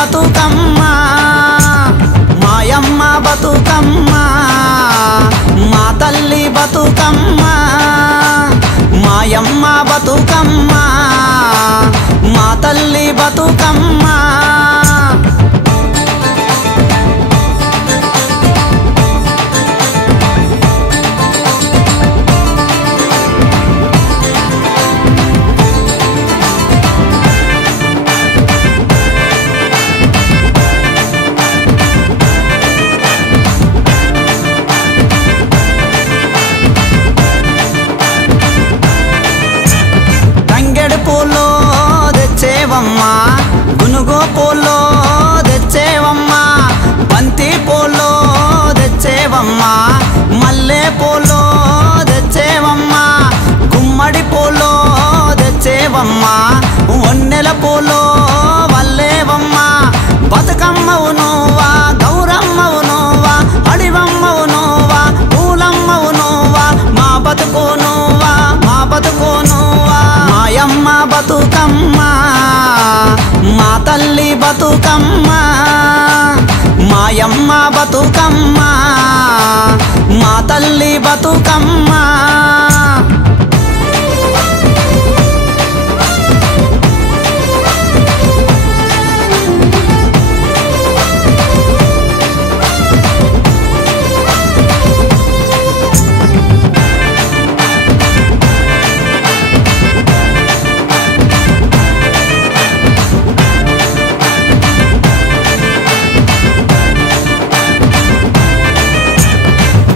బతుకమ్మ మాయమ్మ బతుకమ్మ మా తల్లి బతుకమ్మ మాయమ్మ బతుకమ్మ మా తల్లి బతుకమ్మ పూలో తెచ్చేవమ్మా గునుగో పూలో తెచ్చేవమ్మా బంతి పూలో తెచ్చేవమ్మా మల్లె పూలో తెచ్చేవమ్మా గుమ్మడి పూలో తెచ్చేవమ్మా వన్నెల పూలో వల్లేవమ్మా బతుకమ్మవు నువ్వా గౌరమ్మవు నువ్వా అడివమ్మవు నువ్వా పూలమ్మవు నువ్వా మా బతుకు నువ్వా మా బతుకు నువ్వా మాయమ్మ బతుకమ్మ మా తల్లి బతుకమ్మ మాయమ్మ బతుకమ్మ మా తల్లి బతుకమ్మ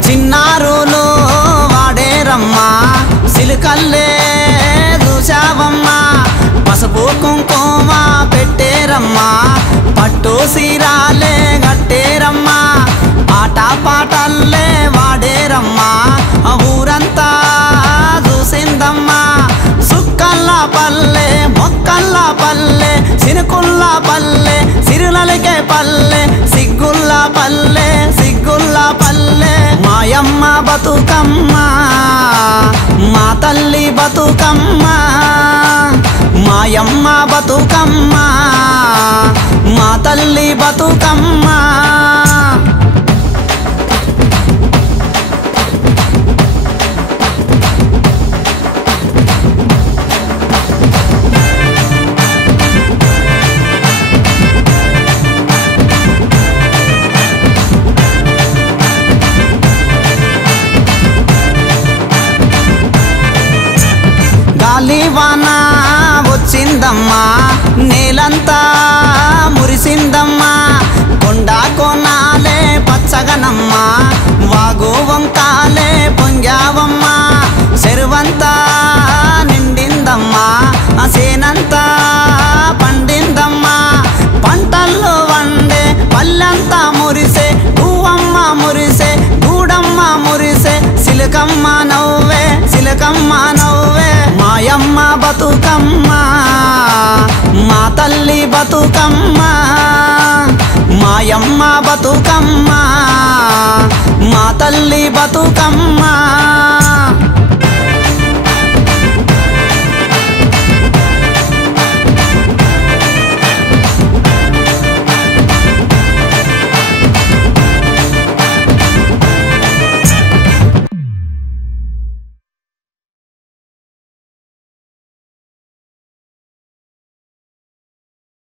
చిన్నారులు వాడేరమ్మా సిలుకల్లే చూసావమ్మా పసుపు కుంకుమ పెట్టేరమ్మా పట్టు సీరాలే కట్టేరమ్మా ఆట పాటల్లే వాడేరమ్మా ఊరంతా చూసిందమ్మా సుక్కల్లా పల్లె మొక్కల్లా పల్లె సినుకుల్లా పల్లె సిరులకే పల్లె సిగ్గుల్లా పల్లె సిగ్గుల్లా పల్లె మాయమ్మ బతుకమ్మ మా తల్లి బతుకమ్మ మాయమ్మ బతుకమ్మ మా తల్లి బతుకమ్మ గాలివాన వచ్చిందమ్మా నేలంతా మురిసిందమ్మా కొండ కోనాలే పచ్చగనమ్మా వాగు వంకాలే పొంగావమ్మా చెరువంతా నిండిందమ్మా సేనంతా పండిందమ్మా పంటల్లో వండే పల్లెంతా మురిసే పువ్వమ్మ మురిసే గూడమ్మ మురిసే సిలుకమ్మ నవ్వే సిలుకమ్మ నవ్వే మాయమ్మ బతుకమ్మ మా తల్లి బతుకమ్మ మాయమ్మ బతుకమ్మ మా తల్లి బతుకమ్మ